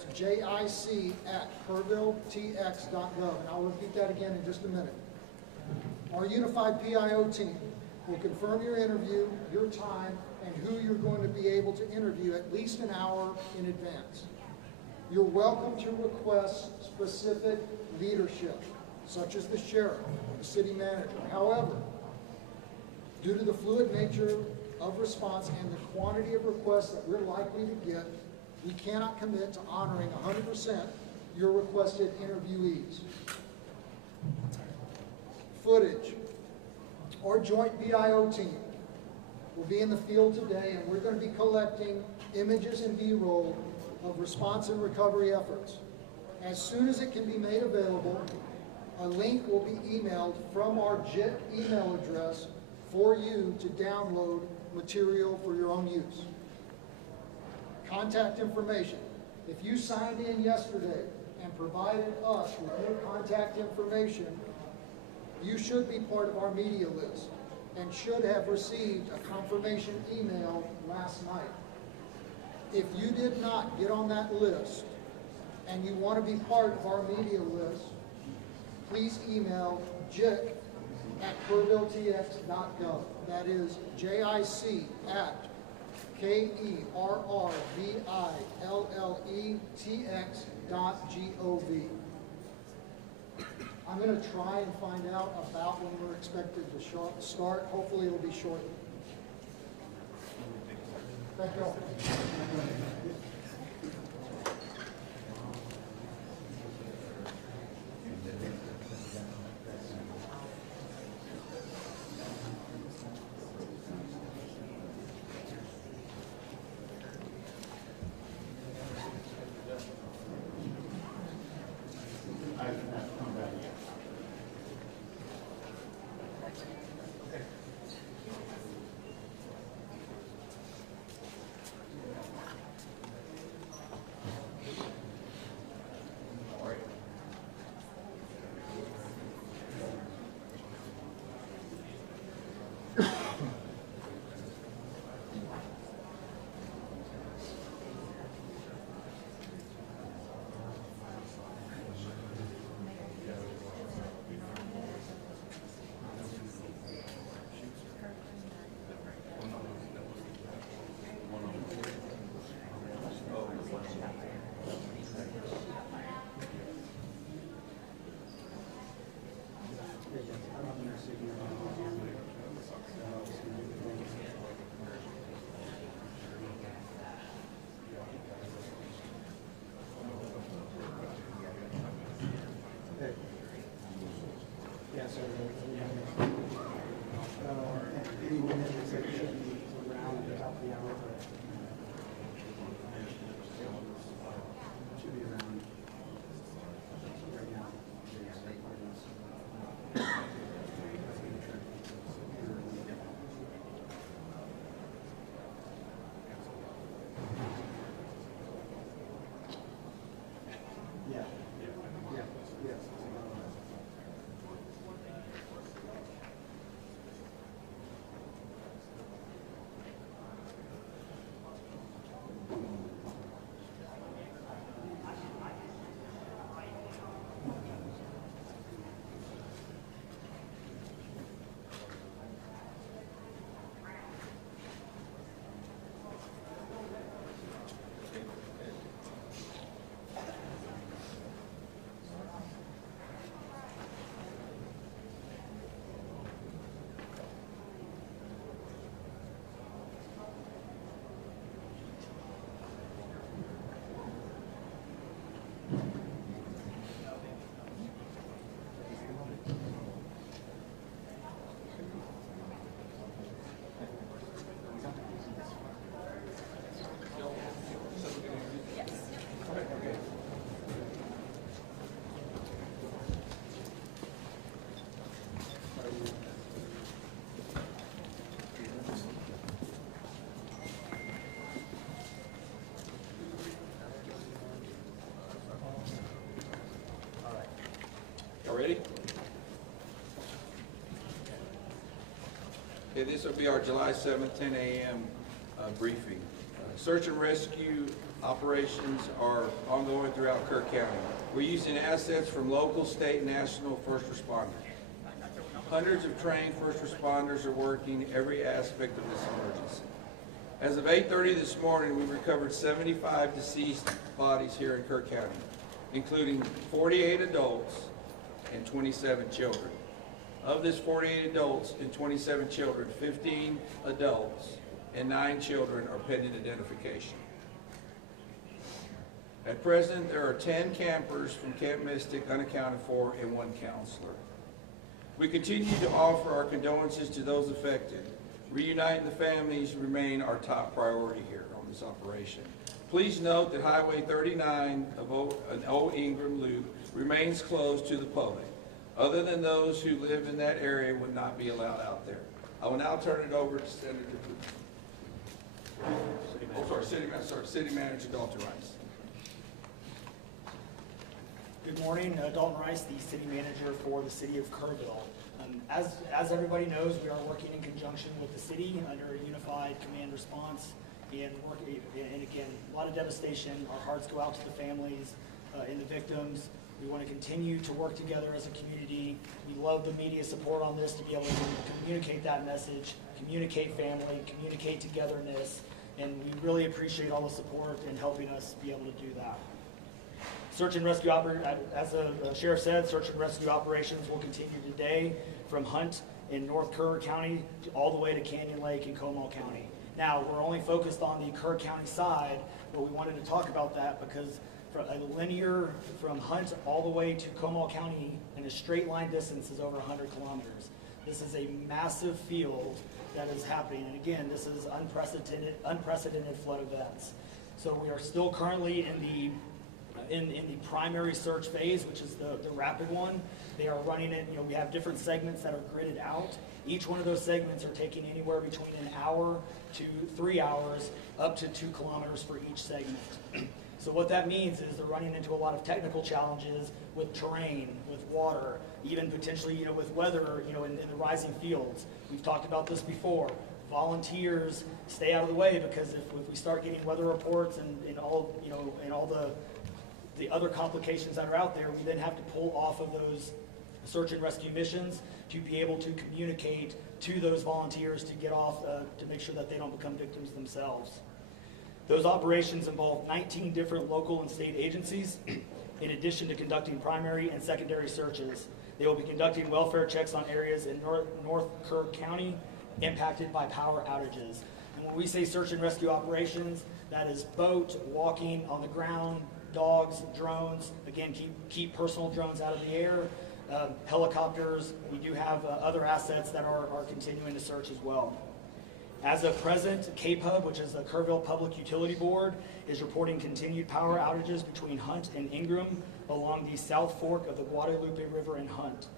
That's JIC@kerrvilletx.gov, and I'll repeat that again in just a minute. Our unified PIO team will confirm your interview, your time, and who you're going to be able to interview at least an hour in advance. You're welcome to request specific leadership, such as the sheriff, the city manager. However, due to the fluid nature of response and the quantity of requests that we're likely to get, we cannot commit to honoring 100% your requested interviewees. Footage. Our joint BIO team will be in the field today, and we're going to be collecting images and B-roll of response and recovery efforts. As soon as it can be made available, a link will be emailed from our JIT email address for you to download material for your own use. Contact information. If you signed in yesterday and provided us with your contact information, you should be part of our media list and should have received a confirmation email last night. If you did not get on that list and you want to be part of our media list, please email jic@kerrvilletx.gov. That is JIC@Kerrvilletx.gov. I'm going to try and find out about when we're expected to start. Hopefully it'll be shortly. Thank you all. Ready? Okay, this will be our July 7th, 10 a.m. Briefing. Search and rescue operations are ongoing throughout Kerr County. We're using assets from local, state, and national first responders. Hundreds of trained first responders are working every aspect of this emergency. As of 8:30 this morning, we've recovered 75 deceased bodies here in Kerr County, including 48 adults and 27 children. Of this 48 adults and 27 children, 15 adults and 9 children are pending identification. At present, there are 10 campers from Camp Mystic unaccounted for and 1 counselor. We continue to offer our condolences to those affected. Reuniting the families remain our top priority here on this operation. Please note that Highway 39 of an Old Ingram Loop remains closed to the public. Other than those who live in that area would not be allowed out there. I will now turn it over to City Manager Dalton Rice. Good morning, Dalton Rice, the City Manager for the City of Kerrville. As everybody knows, we are working in conjunction with the city under a unified command response, and again, a lot of devastation. Our hearts go out to the families and the victims. We want to continue to work together as a community. We love the media support on this to be able to communicate that message, communicate family, communicate togetherness, and we really appreciate all the support in helping us be able to do that. Search and rescue, as the sheriff said, search and rescue operations will continue today from Hunt in North Kerr County all the way to Canyon Lake in Comal County. Now, we're only focused on the Kerr County side, but we wanted to talk about that because a linear from Hunt all the way to Comal County in a straight line distance is over 100 kilometers. This is a massive field that is happening, and again, this is unprecedented flood events. So we are still currently in the primary search phase, which is the rapid one. They are running it, we have different segments that are gridded out. Each one of those segments are taking anywhere between an hour to 3 hours, up to 2 kilometers for each segment. So what that means is they're running into a lot of technical challenges with terrain, with water, even potentially, with weather, in the rising fields. We've talked about this before. Volunteers stay out of the way because if we start getting weather reports and all the other complications that are out there, we then have to pull off of those search and rescue missions to be able to communicate to those volunteers to get off, to make sure that they don't become victims themselves. Those operations involve 19 different local and state agencies, in addition to conducting primary and secondary searches. They will be conducting welfare checks on areas in North Kerr County impacted by power outages. And when we say search and rescue operations, that is boat, walking, on the ground, dogs, drones. Again, keep personal drones out of the air. Helicopters. We do have other assets that are continuing to search as well. As of present, KPUB, which is the Kerrville Public Utility Board, is reporting continued power outages between Hunt and Ingram along the South Fork of the Guadalupe River in Hunt.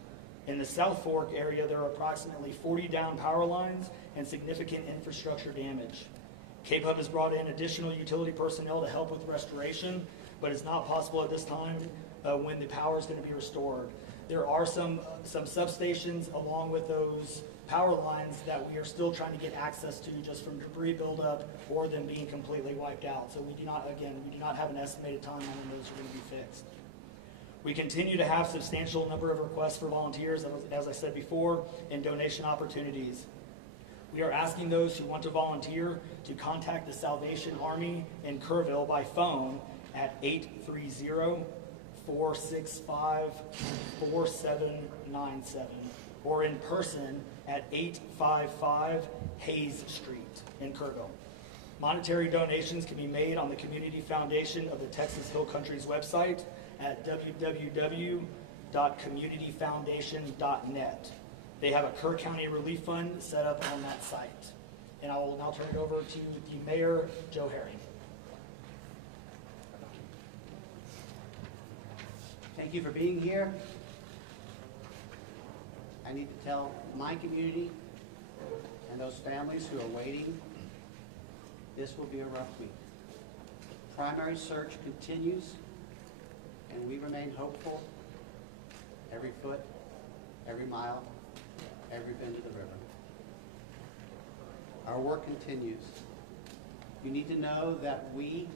In the South Fork area, there are approximately 40 down power lines and significant infrastructure damage. KPUB has brought in additional utility personnel to help with restoration, but it's not possible at this time when the power is going to be restored. There are some substations along with those power lines that we are still trying to get access to just from debris buildup or them being completely wiped out. So we do not have an estimated time on when those are going to be fixed. We continue to have substantial number of requests for volunteers, as I said before, and donation opportunities. We are asking those who want to volunteer to contact the Salvation Army in Kerrville by phone at 830-465-4797 or in person at 855 Hayes Street in Kerrville. Monetary donations can be made on the Community Foundation of the Texas Hill Country's website at www.communityfoundation.net. They have a Kerr County Relief Fund set up on that site. And I will now turn it over to the Mayor, Joe Herring. Thank you for being here. I need to tell my community and those families who are waiting, this will be a rough week. Primary search continues, and we remain hopeful every foot, every mile, every bend of the river. Our work continues. You need to know that we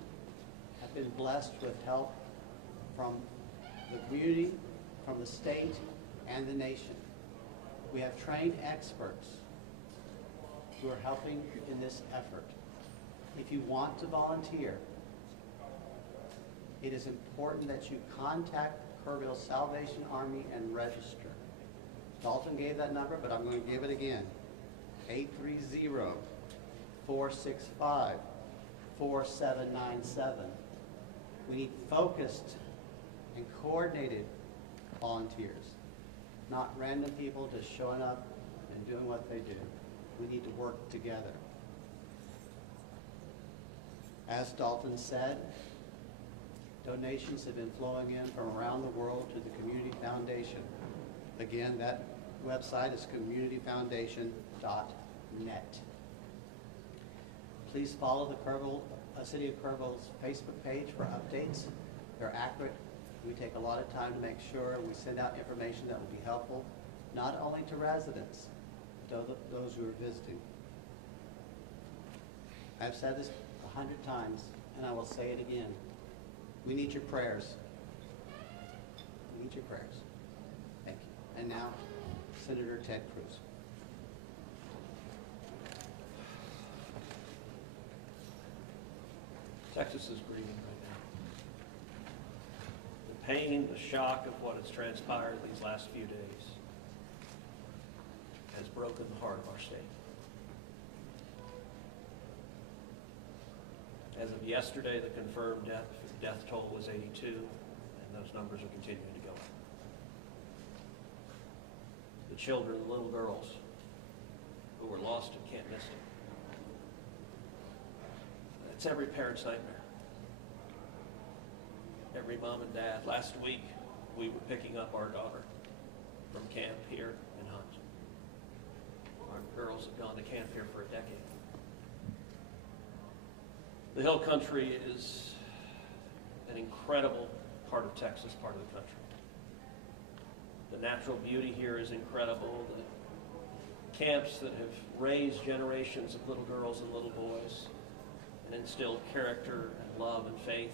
have been blessed with help from the community, from the state, and the nation. We have trained experts who are helping in this effort. If you want to volunteer, it is important that you contact Kerrville Salvation Army and register. Dalton gave that number, but I'm going to give it again. 830-465-4797. We need focused and coordinated volunteers, not random people just showing up and doing what they do. We need to work together. As Dalton said, donations have been flowing in from around the world to the Community Foundation. Again, that website is communityfoundation.net. Please follow the City of Kerrville's Facebook page for updates. They're accurate. We take a lot of time to make sure we send out information that will be helpful, not only to residents, but those who are visiting. I've said this 100 times, and I will say it again. We need your prayers. We need your prayers. Thank you. And now, Senator Ted Cruz. Texas is grieving right now. The pain, the shock of what has transpired these last few days has broken the heart of our state. As of yesterday, the confirmed death toll was 82, and those numbers are continuing to go up. The children, the little girls who were lost at Camp Mystic. It's every parent's nightmare. Every mom and dad. Last week, we were picking up our daughter from camp here in Hunt. Our girls have gone to camp here for a decade. The Hill Country is an incredible part of Texas, part of the country. The natural beauty here is incredible. The camps that have raised generations of little girls and little boys and instilled character and love and faith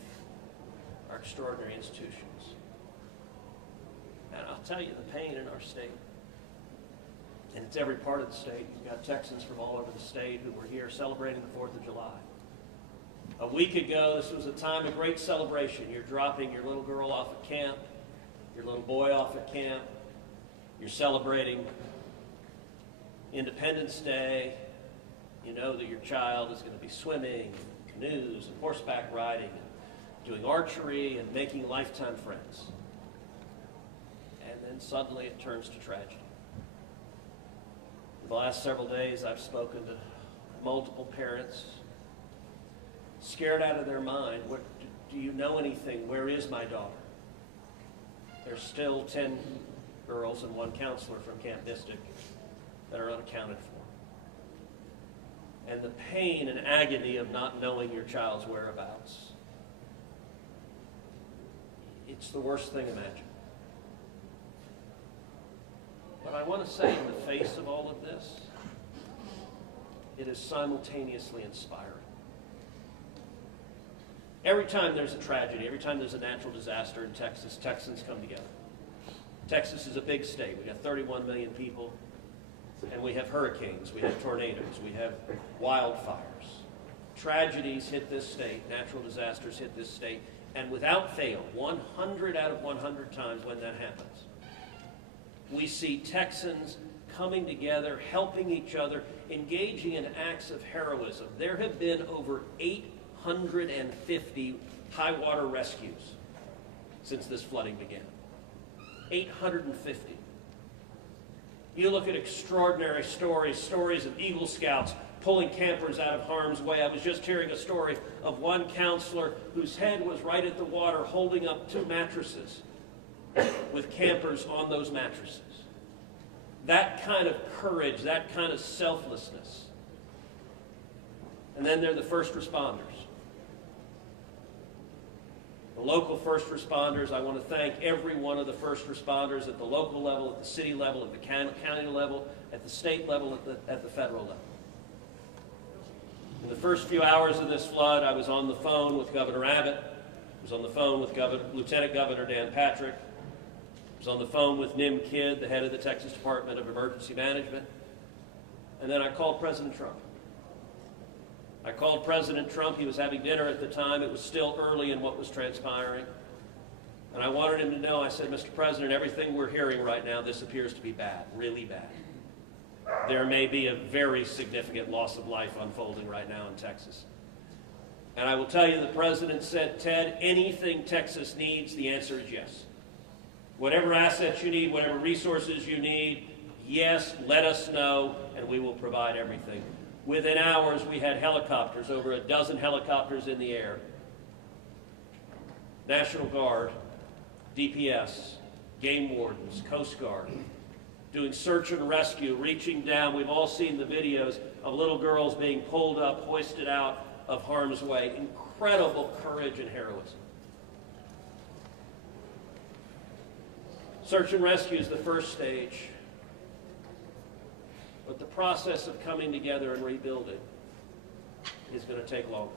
are extraordinary institutions. And I'll tell you, the pain in our state, and it's every part of the state. You've got Texans from all over the state who were here celebrating the 4th of July. A week ago, this was a time of great celebration. You're dropping your little girl off at camp, your little boy off at camp. You're celebrating Independence Day. You know that your child is going to be swimming, canoes, and horseback riding, and doing archery, and making lifetime friends. And then suddenly it turns to tragedy. For the last several days, I've spoken to multiple parents, scared out of their mind. Do you know anything? Where is my daughter? There's still 10 girls and 1 counselor from Camp Mystic that are unaccounted for. And the pain and agony of not knowing your child's whereabouts, it's the worst thing imagined. But I want to say, in the face of all of this, it is simultaneously inspiring. Every time there's a tragedy, every time there's a natural disaster in Texas, Texans come together. Texas is a big state. We've got 31 million people, and we have hurricanes, we have tornadoes, we have wildfires. Tragedies hit this state, natural disasters hit this state, and without fail, 100 out of 100 times when that happens, we see Texans coming together, helping each other, engaging in acts of heroism. There have been over 850 high water rescues since this flooding began. 850. You look at extraordinary stories of Eagle Scouts pulling campers out of harm's way. I was just hearing a story of one counselor whose head was right at the water holding up 2 mattresses with campers on those mattresses. That kind of courage, that kind of selflessness. And then there are the first responders. The local first responders, I want to thank every one of the first responders at the local level, at the city level, at the county level, at the state level, at the federal level. In the first few hours of this flood, I was on the phone with Governor Abbott was on the phone with Lieutenant Governor Dan Patrick. I was on the phone with Nim Kidd, the head of the Texas Department of Emergency Management. And then I called President Trump. I called President Trump. He was having dinner at the time. It was still early in what was transpiring. And I wanted him to know, I said, Mr. President, everything we're hearing right now, this appears to be bad, really bad. There may be a very significant loss of life unfolding right now in Texas. And I will tell you, the President said, Ted, anything Texas needs, the answer is yes. Whatever assets you need, whatever resources you need, yes, let us know, and we will provide everything. Within hours, we had helicopters, over a dozen helicopters in the air. National Guard, DPS, game wardens, Coast Guard, doing search and rescue, reaching down. We've all seen the videos of little girls being pulled up, hoisted out of harm's way. Incredible courage and heroism. Search and rescue is the first stage, but the process of coming together and rebuilding is going to take longer.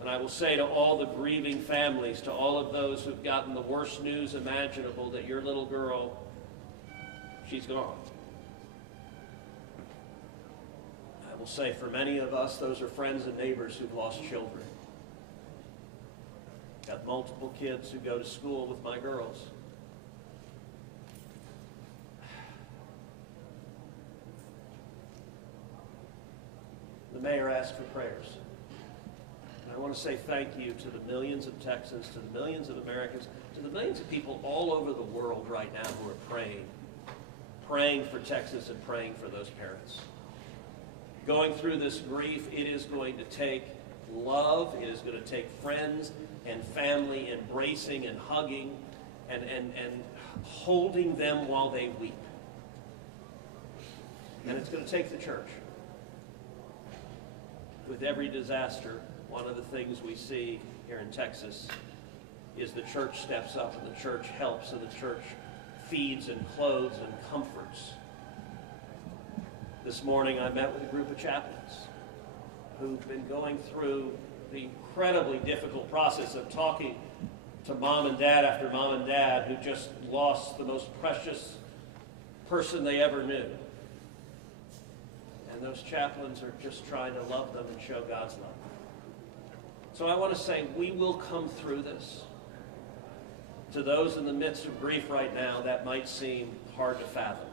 And I will say to all the grieving families, to all of those who've gotten the worst news imaginable, that your little girl, she's gone. I will say for many of us, those are friends and neighbors who've lost children. Got multiple kids who go to school with my girls. The mayor asked for prayers. And I want to say thank you to the millions of Texans, to the millions of Americans, to the millions of people all over the world right now who are praying for Texas and praying for those parents. Going through this grief, it is going to take love, it is going to take friends and family embracing and hugging and holding them while they weep. And it's going to take the church. With every disaster, one of the things we see here in Texas is the church steps up and the church helps and the church feeds and clothes and comforts. This morning I met with a group of chaplains who've been going through the incredibly difficult process of talking to mom and dad after mom and dad who just lost the most precious person they ever knew. And those chaplains are just trying to love them and show God's love. So I want to say we will come through this. To those in the midst of grief right now, that might seem hard to fathom.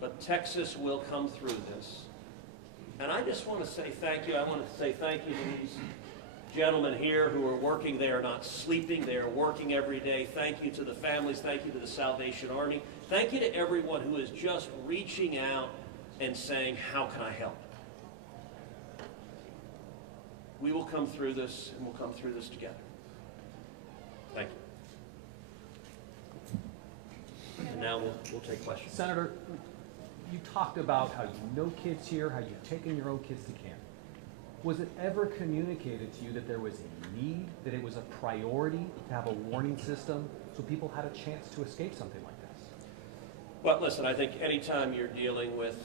But Texas will come through this. And I just want to say thank you. I want to say thank you to these gentlemen here who are working. They are not sleeping. They are working every day. Thank you to the families. Thank you to the Salvation Army. Thank you to everyone who is just reaching out and saying, how can I help? We will come through this, and we'll come through this together. Thank you. And now we'll take questions. Senator, you talked about how you know kids here, how you've taken your own kids to camp. Was it ever communicated to you that there was a need, that it was a priority to have a warning system so people had a chance to escape something like this? Well, listen, I think anytime you're dealing with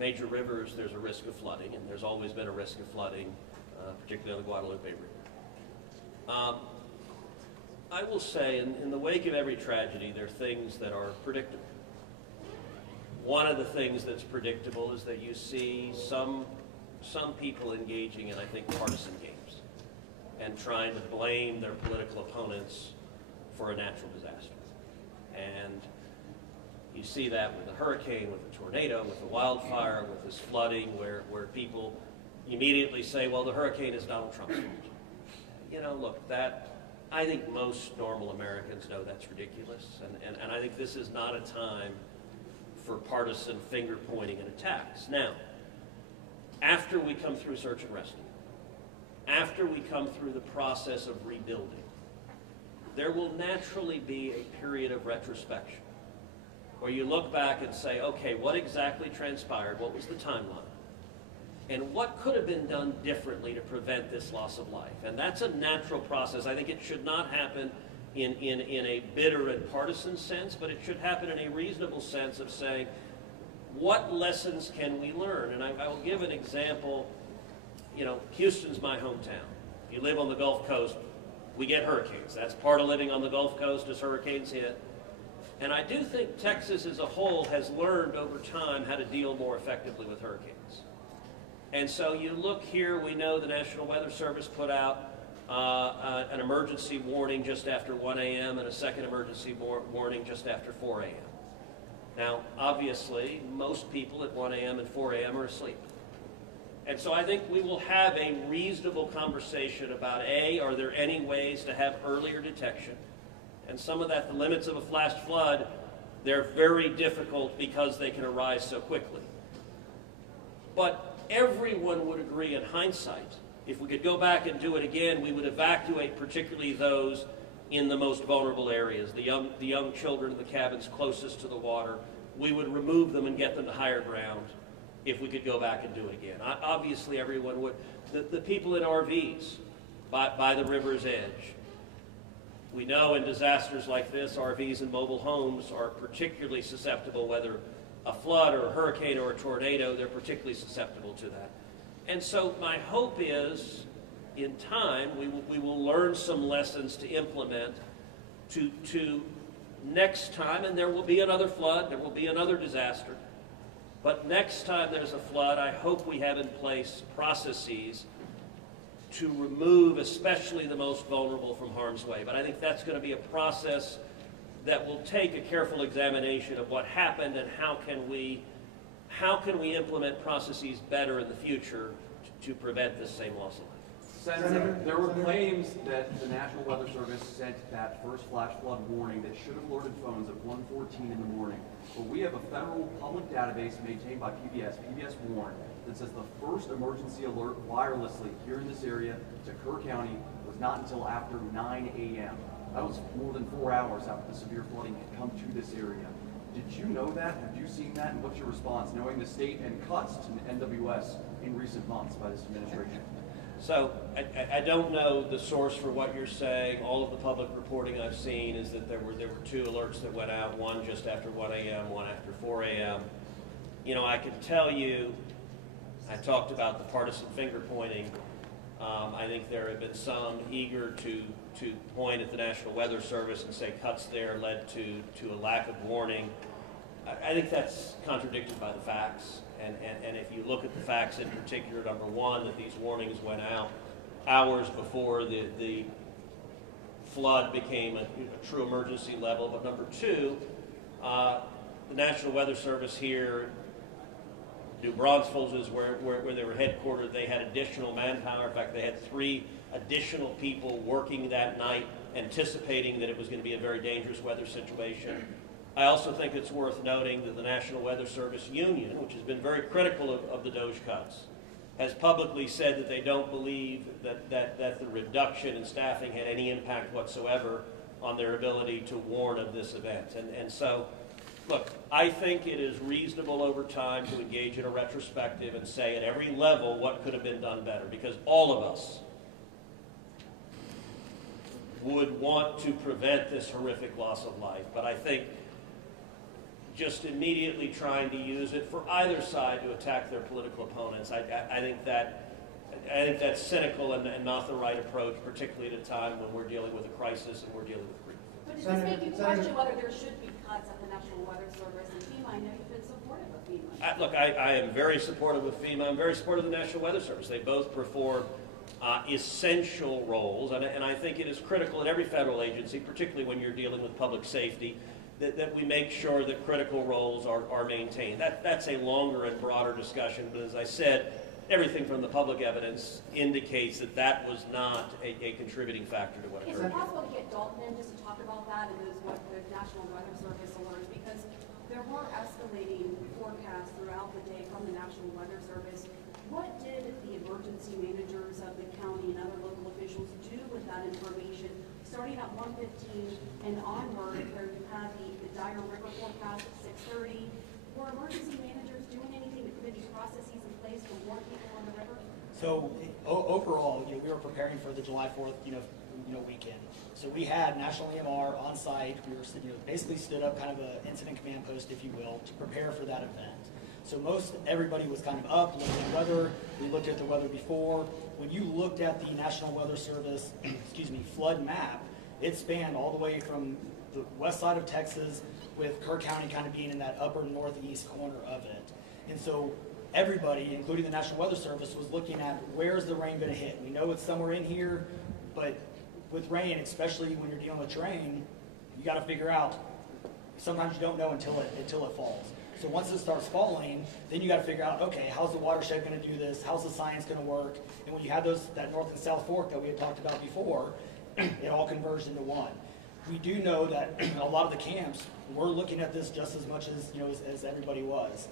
major rivers, there's a risk of flooding, and there's always been a risk of flooding, particularly on the Guadalupe River. I will say, in the wake of every tragedy, there are things that are predictable. One of the things that's predictable is that you see some people engaging in, I think, partisan games and trying to blame their political opponents for a natural disaster. And you see that with a hurricane, with a tornado, with a wildfire, with this flooding, where people immediately say, well, the hurricane is Donald Trump's fault. You know, look, that, I think most normal Americans know that's ridiculous, and I think this is not a time for partisan finger-pointing and attacks. Now, after we come through search and rescue, after we come through the process of rebuilding, there will naturally be a period of retrospection, where you look back and say, okay, what exactly transpired? What was the timeline? And what could have been done differently to prevent this loss of life? And that's a natural process. I think it should not happen in a bitter and partisan sense, but it should happen in a reasonable sense of saying, what lessons can we learn? And I will give an example. You know, Houston's my hometown. If you live on the Gulf Coast, we get hurricanes. That's part of living on the Gulf Coast as hurricanes hit. And I do think Texas as a whole has learned over time how to deal more effectively with hurricanes. And so you look here, we know the National Weather Service put out an emergency warning just after 1 a.m. and a second emergency warning just after 4 a.m. Now, obviously, most people at 1 a.m. and 4 a.m. are asleep. And so I think we will have a reasonable conversation about, A, are there any ways to have earlier detection? And some of that, the limits of a flash flood, they're very difficult because they can arise so quickly. But everyone would agree in hindsight, if we could go back and do it again, we would evacuate particularly those in the most vulnerable areas, the young children in the cabins closest to the water. We would remove them and get them to higher ground if we could go back and do it again. Obviously, everyone would. The people in RVs by the river's edge. We know in disasters like this, RVs and mobile homes are particularly susceptible, whether a flood or a hurricane or a tornado, they're particularly susceptible to that. And so my hope is, in time, we will learn some lessons to implement to next time, and there will be another flood, there will be another disaster. But next time there's a flood, I hope we have in place processes to remove especially the most vulnerable from harm's way. But I think that's going to be a process that will take a careful examination of what happened and how can we implement processes better in the future to prevent this same loss of life. Senator, there were claims that the National Weather Service sent that first flash flood warning that should have alerted phones at 1:14 in the morning. But we have a federal public database maintained by PBS Warn, that says the first emergency alert wirelessly here in this area to Kerr County was not until after 9 a.m. That was more than 4 hours after the severe flooding had come to this area. Did you know that? Have you seen that? And what's your response, knowing the state and cuts to NWS in recent months by this administration? So I don't know the source for what you're saying. All of the public reporting I've seen is that there were two alerts that went out, one just after 1 a.m., one after 4 a.m. You know, I can tell you, I talked about the partisan finger pointing. I think there have been some eager to point at the National Weather Service and say cuts there led to a lack of warning. I think that's contradicted by the facts. And if you look at the facts in particular, number one, that these warnings went out hours before the flood became a true emergency level. But number two, the National Weather Service here, New Braunfels is where they were headquartered. They had additional manpower. In fact, they had 3 additional people working that night, anticipating that it was going to be a very dangerous weather situation. I also think it's worth noting that the National Weather Service Union, which has been very critical of the DOJ cuts, has publicly said that they don't believe that the reduction in staffing had any impact whatsoever on their ability to warn of this event. And so, look, I think it is reasonable over time to engage in a retrospective and say at every level what could have been done better, because all of us would want to prevent this horrific loss of life. But I think just immediately trying to use it for either side to attack their political opponents, I think that's cynical and not the right approach, particularly at a time when we're dealing with a crisis and we're dealing with grief. But does this make you question whether there should be cuts at the National Weather Service and FEMA? I know you've been supportive of FEMA. Look, I am very supportive of FEMA. I'm very supportive of the National Weather Service. They both perform essential roles, and I think it is critical in every federal agency, particularly when you're dealing with public safety, that we make sure that critical roles are maintained. That's a longer and broader discussion, but as I said, everything from the public evidence indicates that was not a contributing factor to what Is occurred. it possible to get Dalton in just to talk about that and what the National Weather Service alerts? Because there were escalating forecasts throughout the day from the National Weather Service. What did the emergency managers of the county and other local officials do with that information? Starting at 1:15 and onward, where you had the dire river forecast at 6:30, were emergency managers doing anything to put these processes in place to warn people on the river? So overall, we were preparing for the July 4th, weekend. So we had National EMR on site. We were, basically stood up kind of an incident command post, if you will, to prepare for that event. So everybody was kind of up, looking at weather. We looked at the weather before. when you looked at the National Weather Service, excuse me, flood map, it spanned all the way from the west side of Texas, with Kerr County kind of being in that upper northeast corner of it. And so everybody, including the National Weather Service, was looking at where's the rain going to hit. We know it's somewhere in here, but with rain, especially when you're dealing with terrain, you got to figure out. Sometimes you don't know until it falls. So once it starts falling, then you got to figure out, okay, how's the watershed going to do this? How's the science going to work? And when you have that north and south fork that we had talked about before, it all converged into one. We do know that a lot of the camps were looking at this just as much as everybody was.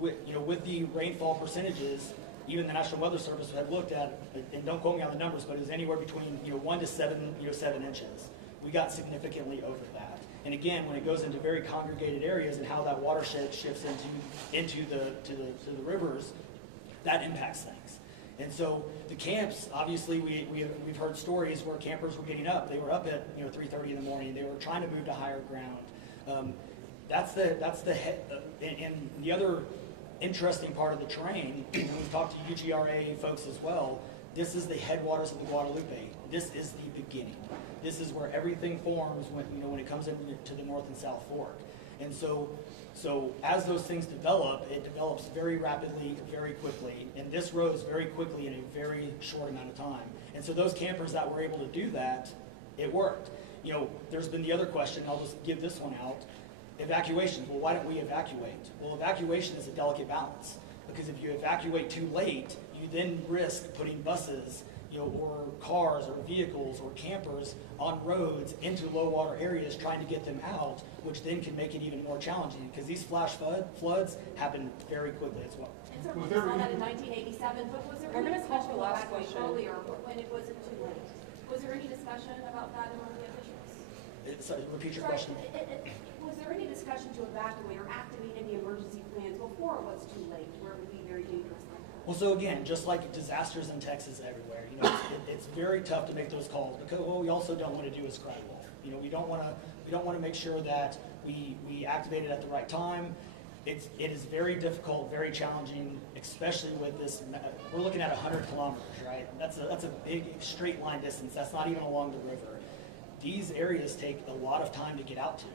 With the rainfall percentages, even the National Weather Service had looked at, and don't quote me on the numbers, but it was anywhere between 1 to 7 inches. We got significantly over that. And again, when it goes into very congregated areas and how that watershed shifts into the rivers, that impacts things. And so the camps, obviously, we've heard stories where campers were getting up. They were up at 3:30 in the morning. They were trying to move to higher ground. That's the head. And the other interesting part of the terrain, and we've talked to UGRA folks as well. This is the headwaters of the Guadalupe. This is the beginning. This is where everything forms when it comes into the North and South Fork. And so as those things develop, it develops very rapidly, very quickly, and this rose very quickly in a very short amount of time. And so those campers that were able to do that, it worked. There's been the other question, I'll just give this one out. Evacuation. Well, why don't we evacuate? Well, evacuation is a delicate balance, because if you evacuate too late, you then risk putting buses, or cars or vehicles or campers on roads into low water areas trying to get them out, which then can make it even more challenging, because these flash floods happen very quickly as well. And so we saw that in 1987, but was there any discussion about that earlier when it wasn't too late? Was there any discussion about that among the officials? Sorry, repeat your Sorry, question. Was there any discussion to evacuate or activate any emergency plans before it was too late, where it would be very dangerous? Well, so again, just like disasters in Texas everywhere, it's very tough to make those calls, because what we also don't want to do is cry wolf. We don't want to make sure that we activate it at the right time. It is very difficult, very challenging, especially with this. We're looking at 100 kilometers, right? That's a big straight line distance. That's not even along the river. These areas take a lot of time to get out to.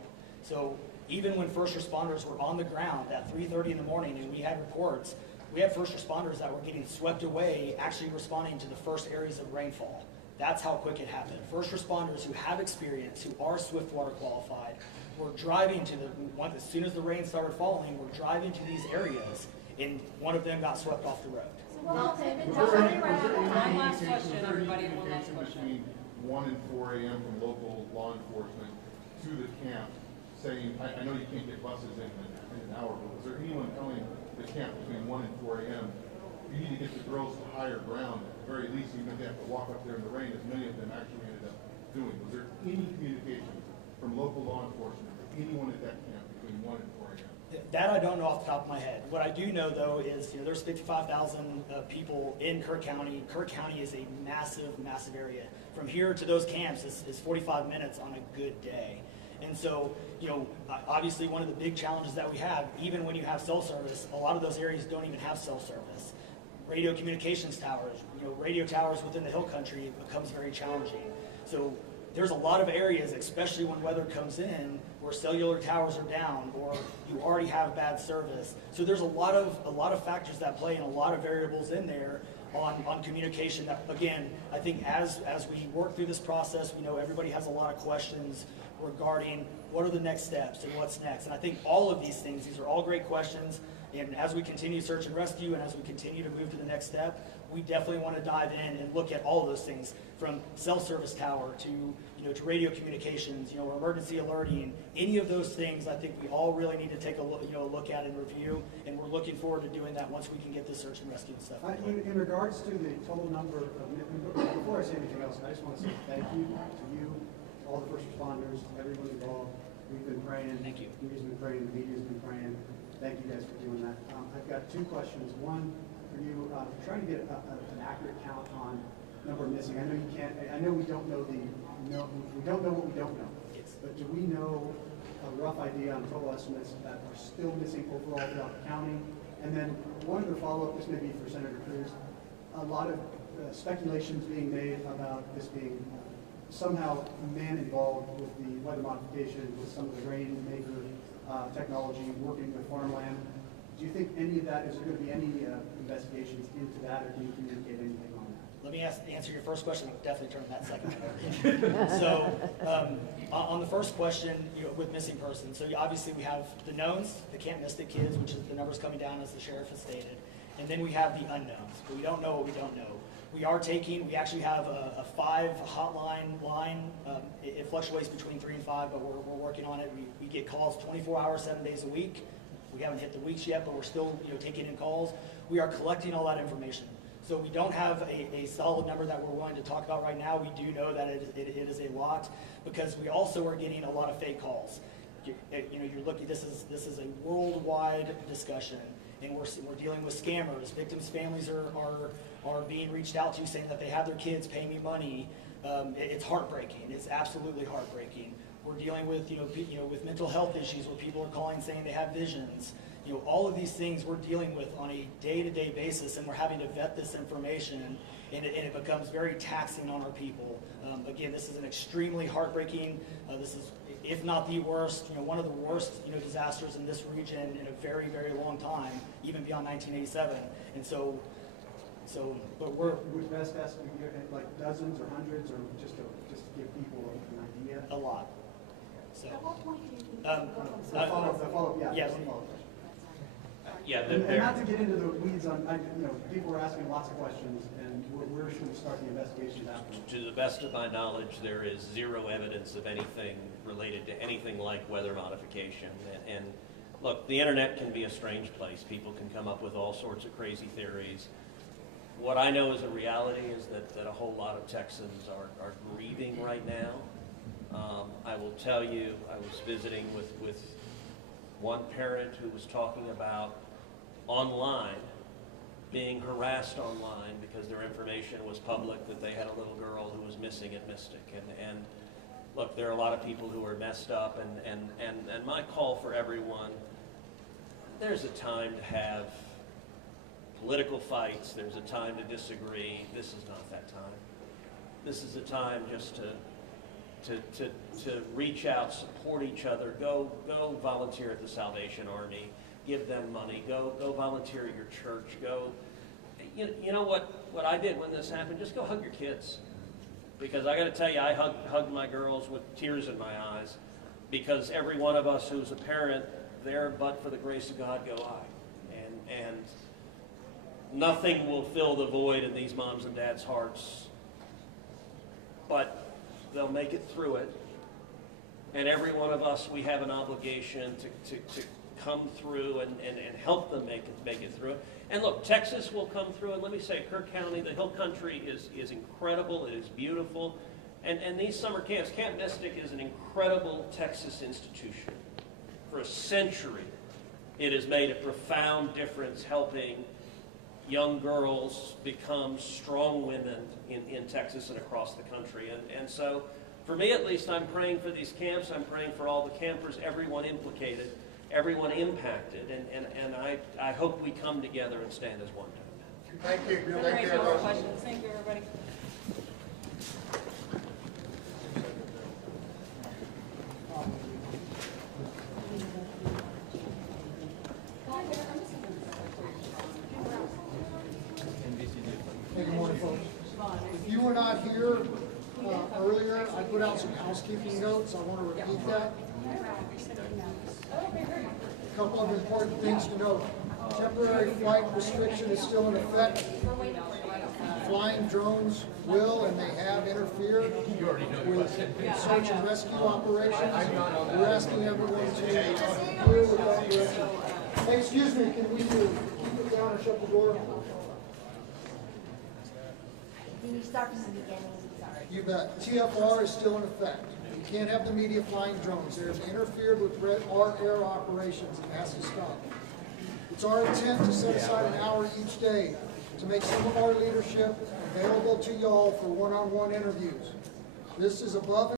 So even when first responders were on the ground at 3:30 in the morning, and we had reports. We had first responders that were getting swept away, actually responding to the first areas of rainfall. That's how quick it happened. First responders who have experience, who are Swiftwater qualified, were driving to as soon as the rain started falling, were driving to these areas, and one of them got swept off the road. So well taken. One last question, everybody, one last question. Between 1 and 4 a.m. from local law enforcement to the camp, saying, I know you can't get buses in an hour, but was there anyone telling the camp between 1 and 4 a.m., you need to get the girls to higher ground, at the very least, even if they have to walk up there in the rain, as many of them actually ended up doing? Was there any communication from local law enforcement or anyone at that camp between 1 and 4 a.m.? That I don't know off the top of my head. What I do know, though, is there's 55,000 people in Kerr County. Kerr County is a massive, massive area. From here to those camps is 45 minutes on a good day. And so, obviously one of the big challenges that we have, even when you have cell service, a lot of those areas don't even have cell service. Radio communications towers, radio towers within the hill country, it becomes very challenging. So there's a lot of areas, especially when weather comes in, where cellular towers are down or you already have bad service. So there's a lot of factors that play and a lot of variables in there on communication that, again, I think as we work through this process, we know everybody has a lot of questions regarding what are the next steps and what's next. And I think all of these are all great questions. And as we continue search and rescue and as we continue to move to the next step, we definitely want to dive in and look at all of those things, from cell service tower to radio communications, emergency alerting, any of those things. I think we all really need to take a look at and review, and we're looking forward to doing that once we can get this search and rescue and stuff. In regards to the total number of, before I say anything else, I just want to say thank you to you, all the first responders, everyone involved. We've been praying. Thank you. Community's been praying. The media's been praying. Thank you guys for doing that. I've got two questions. One for you, trying to get an accurate count on number of missing. I know you can't. I know we don't know we don't know what we don't know. Yes. But do we know a rough idea on total estimates that are still missing overall throughout the county? And then one other follow-up. This may be for Senator Cruz. A lot of speculations being made about this being somehow man involved with the weather modification, with some of the rainmaker technology, working with farmland. Do you think any of that, is there going to be any investigations into that, or can you communicate anything on that? Let me answer your first question. I'll definitely turn that second one over. So, on the first question, with missing persons, so obviously we have the knowns, the Camp Mystic kids, which is the numbers coming down as the sheriff has stated, and then we have the unknowns. But we don't know what we don't know. We actually have a 5 hotline line. It fluctuates between 3 and 5, but we're working on it. We get calls 24 hours, 7 days a week. We haven't hit the weeks yet, but we're still taking in calls. We are collecting all that information. So we don't have a solid number that we're willing to talk about right now. We do know that it is a lot, because we also are getting a lot of fake calls. You're looking. This is a worldwide discussion, and we're dealing with scammers. Victims' families are being reached out to, saying that they have their kids, pay me money. It's heartbreaking. It's absolutely heartbreaking. We're dealing with with mental health issues, where people are calling saying they have visions. All of these things we're dealing with on a day-to-day basis, and we're having to vet this information, and it becomes very taxing on our people. Again, this is an extremely heartbreaking, this is, if not the worst, one of the worst, disasters in this region in a very, very long time, even beyond 1987. And so, but we're Would best estimate like dozens or hundreds, or just to give people an idea? a lot. So, At what point do you think? The follow-up, yeah. Yes. the follow-up question. Yeah, And not to get into the weeds on, people are asking lots of questions, and where should we start the investigations after? to the best of my knowledge, there is zero evidence of anything related to anything like weather modification. And look, the internet can be a strange place. People can come up with all sorts of crazy theories. What I know is a reality is that a whole lot of Texans are grieving right now. I will tell you, I was visiting with one parent who was talking about online, being harassed online because their information was public, that they had a little girl who was missing at Mystic. And look, there are a lot of people who are messed up, and my call for everyone, there's a time to have political fights, there's a time to disagree. This is not that time. This is a time just to reach out, support each other, go volunteer at the Salvation Army, give them money, go volunteer at your church, you know what I did when this happened? Just go hug your kids. Because I got to tell you, I hugged my girls with tears in my eyes, because every one of us who's a parent, there but for the grace of God go I. And nothing will fill the void in these moms and dads' hearts, but they'll make it through it. And every one of us, we have an obligation to come through and help them make it through it. And look, Texas will come through, and let me say, Kerr County, the Hill Country is incredible, it is beautiful. And these summer camps, Camp Mystic is an incredible Texas institution. For a century, it has made a profound difference helping young girls become strong women in Texas and across the country. And so, for me at least, I'm praying for these camps, I'm praying for all the campers, everyone implicated, everyone impacted, and I hope we come together and stand as one. Thank you. There Thank are you, no more everyone. questions. Thank you, everybody. Hey, good morning, folks. If you were not here earlier, I put out some housekeeping notes. I want to repeat that. A couple of important things to note. Temporary flight restriction is still in effect. Flying drones will and they have interfered with search and rescue operations. We're asking everyone to clear with that direction. Hey, excuse me, can we keep it down or shut the door? Can you start from the beginning? Sorry. You bet. TFR is still in effect. You can't have the media flying drones. They have interfered with our air operations and has to stop. It's our intent to set aside an hour each day to make some of our leadership available to y'all for one-on-one interviews. This is above